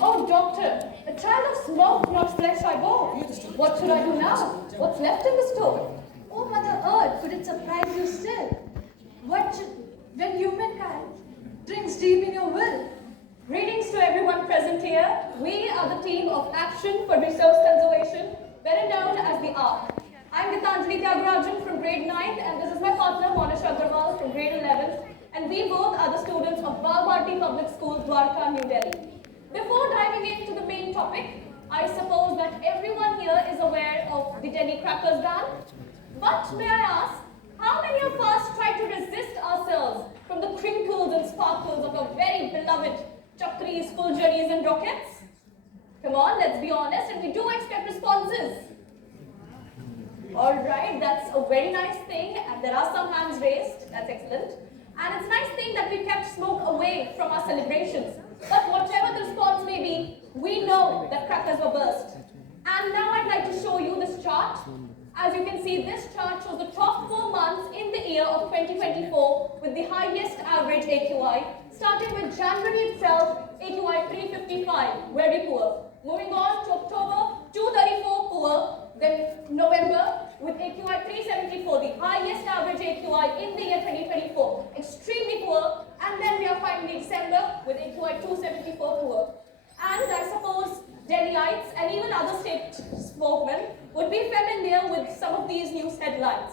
Oh, doctor, a child of smoke, not flesh I bore. What should I do now? What's left in the store? Oh, Mother Earth, could it surprise you still? When humankind drinks deep in your will? Greetings to everyone present here. We are the team of Action for Resource Conservation, better known as the ARC. I'm Gitanjali Tyagarajan from grade 9th, and this is my partner Monish Agarwal from grade 11th, and we both are the students of Balbharti Public School, Dwarka, New Delhi. Before diving into the main topic, I suppose that everyone here is aware of the Delhi crackers ban. But may I ask, how many of us try to resist ourselves from the crinkles and sparkles of our very beloved chakris, fuljaris and rockets? Come on, let's be honest, and we do expect responses. Alright, that's a very nice thing, and there are some hands raised, that's excellent. And it's a nice thing that we kept smoke away from our celebrations. But whatever the response may be, we know that crackers were burst. And now I'd like to show you this chart. As you can see, this chart shows the top 4 months in the year of 2024 with the highest average AQI, starting with January itself, AQI 355, very poor. Moving on to October, 234, poor. Then November with AQI 374, the highest average AQI in the year 2024, extremely poor. And then we are finally December with AQI 274, poor. And I suppose Delhiites and even other state spokesmen would be familiar with some of these news headlines.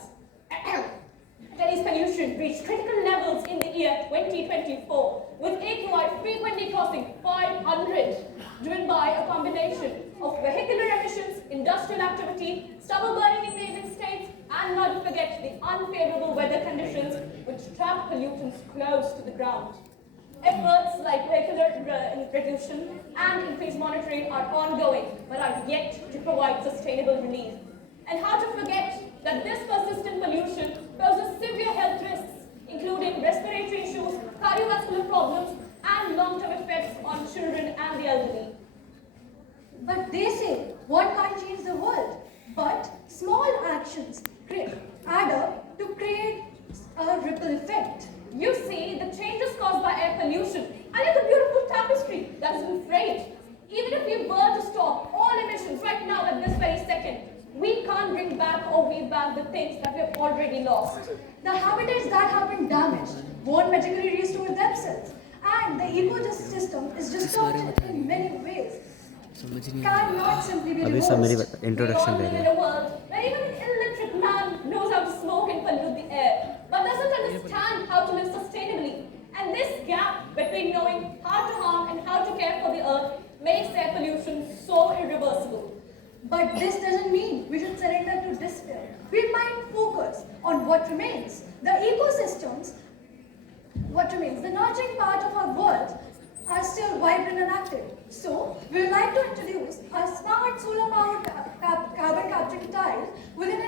Delhi's pollution reached critical levels in the year 2024, with AQI frequently crossing 500, driven by a combination of vehicular emissions, industrial activity, stubble burning in neighboring states, and not to forget the unfavorable weather conditions which trap pollutants close to the ground. Efforts like vehicular reduction and increased monitoring are ongoing, but are yet to provide sustainable relief. And how to forget that this persistent pollution poses severe health risks, including respiratory issues, cardiovascular problems, and long-term effects on children and the elderly. But they say one can't change the world, but small actions add up to create a ripple effect. You see, the changes caused by air pollution are like a beautiful tapestry that has been frayed. Even if we were to stop all emissions right now at this very second, we can't bring back or weave back the things that we have already lost. The habitats that have been damaged won't magically restore themselves, and the ecosystem is distorted in many ways. Cannot simply be अभी सब मेरी reversed. Introduction they We all रहे live हैं in a world where even an illiterate man knows how to smoke and pollute the air, but doesn't understand how to live sustainably. And this gap between knowing how to harm and how to care for the earth makes air pollution so irreversible. But this doesn't mean we should surrender to despair. We might focus on what remains. The ecosystems, what remains, the nurturing part of our world are still vibrant and active. So, we would like to introduce a smart solar-powered carbon capture tile with an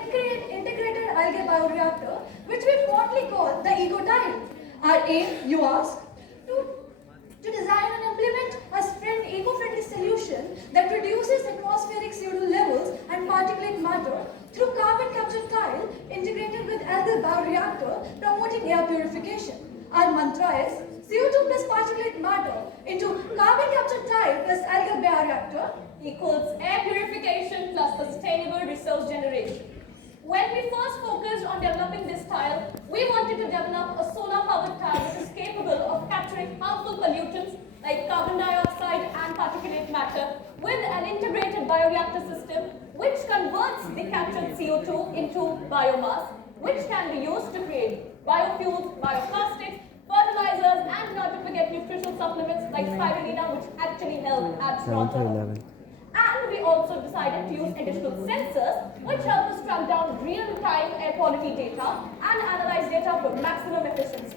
integrated algae bioreactor, which we fondly call the eco-tile. Our aim, you ask, to design and implement a eco-friendly solution that reduces atmospheric CO2 levels and particulate matter through carbon capture tile integrated with algal bioreactor, promoting air purification. Our mantra is CO2 plus particulate matter into carbon capture tile plus algal bioreactor Equals air purification plus sustainable resource generation. When we first focused on developing this tile, we wanted to develop a solar-powered tile which is capable of capturing harmful pollutants like carbon dioxide and particulate matter with an integrated bioreactor system which converts the captured CO2 into biomass, which can be used to create biofuels, bioplastics, fertilizers, and not to forget nutritional supplements like spirulina, which actually help add 7 strong to 11 And we also decided to use additional sensors which help us track down real-time air quality data and analyze data for maximum efficiency.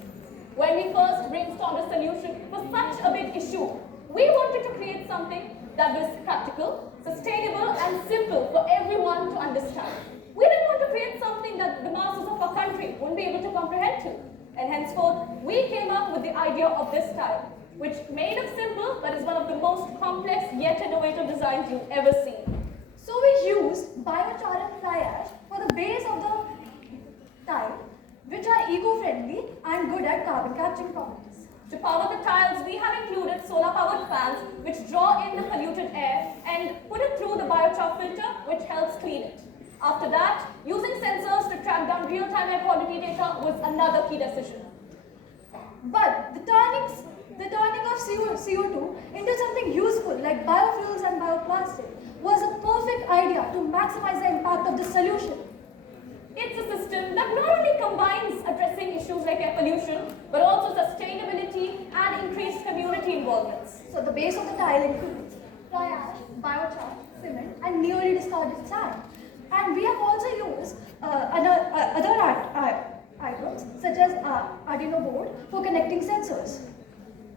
When we first brainstormed a solution for such a big issue, we wanted to create something that was practical, sustainable, and simple for everyone to understand. We didn't want to create something that the masses of our country wouldn't be able to comprehend to. And henceforth, we came up with the idea of this tile, which may look simple, but is one of the most complex yet innovative designs you've ever seen. So we used biochar and fly ash for the base of the tile, which are eco-friendly and good at carbon capturing properties. To power the tiles, we have included solar-powered fans which draw in the After that, using sensors to track down real-time air quality data was another key decision. But the turning of CO2 into something useful like biofuels and bioplastic was a perfect idea to maximize the impact of the solution. It's a system that not only combines addressing issues like air pollution, but also sustainability and increased community involvements. So the base of the tile includes fly ash, biochar, cement, and newly discarded sand. And we have also used other items such as Arduino board for connecting sensors.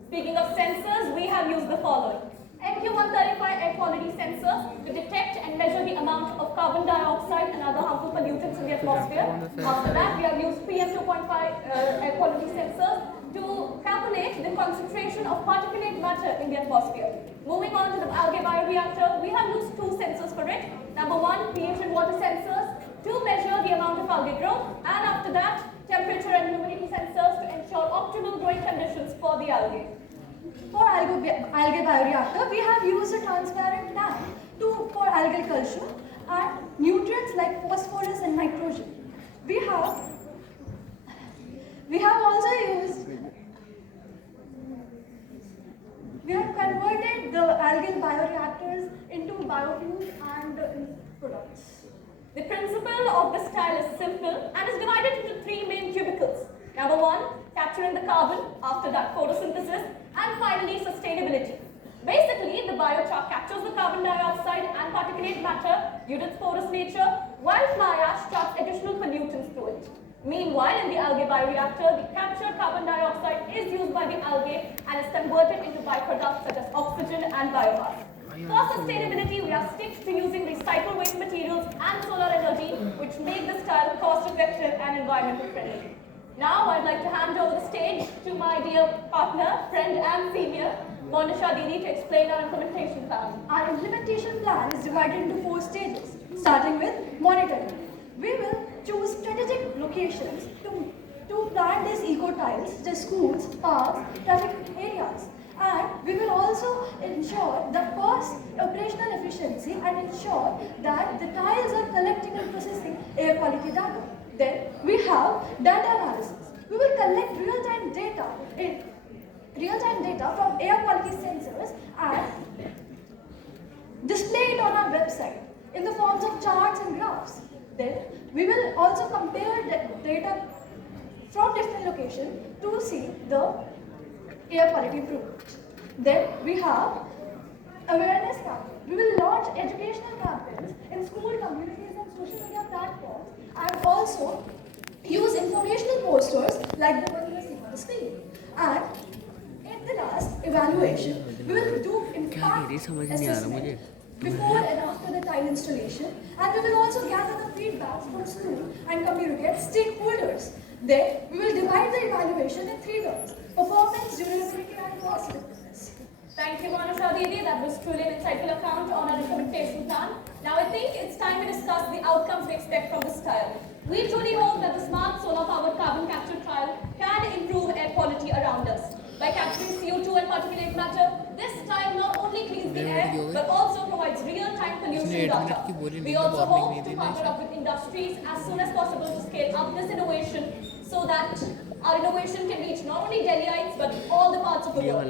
Speaking of sensors, we have used the following. MQ135 air quality sensors to detect and measure the amount of carbon dioxide and other harmful pollutants in the atmosphere. After that, we have used PM2.5 air quality sensors to calculate the concentration of particulate matter in the atmosphere. Moving on to the algae bioreactor, we have used two sensors for it. Number one, pH and water sensors to measure the amount of algae growth, and after that, temperature and humidity sensors to ensure optimal growing conditions for the algae. For algae bioreactor, we have used a transparent tank for algal culture and nutrients like phosphorus and nitrogen. We have also used. We have converted the algal bioreactors into biofuels and products. The principle of this tile is simple and is divided into three main cubicles. Number one, capturing the carbon, after that photosynthesis, and finally sustainability. Basically, the biochar captures the carbon dioxide and particulate matter due to its porous nature, while fly ash traps additional pollutants through it. Meanwhile, in the algae bioreactor, the captured carbon dioxide is used by the algae and is converted into byproducts such as oxygen and biomass. For sustainability, we are stick to using recycled waste materials and solar energy, which make this tile cost-effective and environmental friendly. Now, I'd like to hand over the stage to my dear partner, friend and senior, Monisha Didi, to explain our implementation plan. Our implementation plan is divided into 4 stages, starting with monitoring. We will choose strategic locations to plant these eco-tiles, such as schools, parks, traffic areas. And we will also ensure the cost, operational efficiency, and ensure that the tiles are collecting and processing air quality data. Then we have data analysis. We will collect real-time data from air quality sensors and display it on our website in the forms of charts and graphs. Then we will also compare the data from different locations to see the air quality improvement. Then we have awareness campaign. We will launch educational campaigns in school, communities, and social media platforms, and also use informational posters like the one you are seeing on the screen. And in the last evaluation, we will do impact assessment before and after the tile installation, and we will also gather the feedbacks from school and community and stakeholders. Then we will divide the evaluation in 3 terms: performance, durability, and cost effectiveness. Thank you, Monisha Didi. That was truly an insightful account on our implementation plan. Now I think it's time to discuss the outcomes we expect from this tile. We truly hope that the smart solar-powered carbon capture tile can improve air quality around us. By capturing CO2 and particulate matter, this tile not only cleans the air, but also provides real-time pollution data. We also hope to partner up with industries as soon as possible to scale up this innovation so that our innovation can reach not only Delhiites, but all the parts of the world.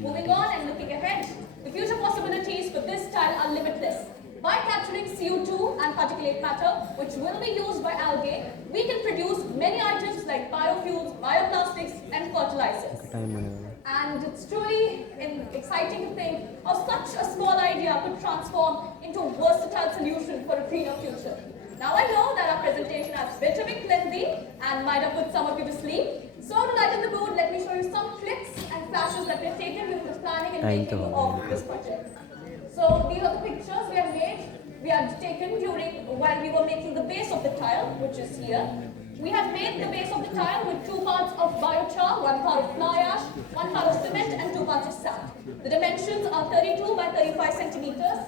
Moving on and looking ahead, the future possibilities for this tile are limitless. By capturing CO2 and particulate matter, which will be used by algae, we can produce many items like biofuels, bioplastics, and fertilizers. And it's truly exciting to think of such a small idea could transform into a versatile solution for a greener future. Now I know that our presentation has been a bit lengthy and might have put some of you to sleep. So to lighten the mood, let me show you some clips and flashes that we have taken with the planning and making of this project. So these are the pictures we had taken while we were making the base of the tile, which is here. We have made the base of the tile with 2 parts of biochar, 1 part of fly ash, 1 part of cement, and 2 parts of sand. The dimensions are 32 by 35 centimeters.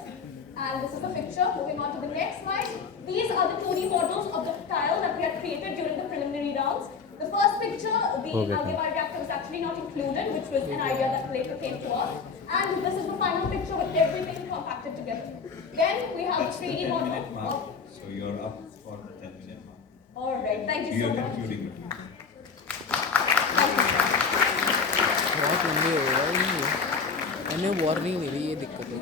And this is the picture. Moving on to the next slide. These are the 2D models of the tile that we had created during the preliminary rounds. The first picture, the algae bioreactor was actually not included, which was an idea that later came to us. And this is the final picture with everything compacted together. Then we have the 3D model of So you're up for the 10-minute mark. All right, thank you So so you're much. concluding material. बहुत लंबी हो गई। मैंने warning ले ली, ये दिक्कत है।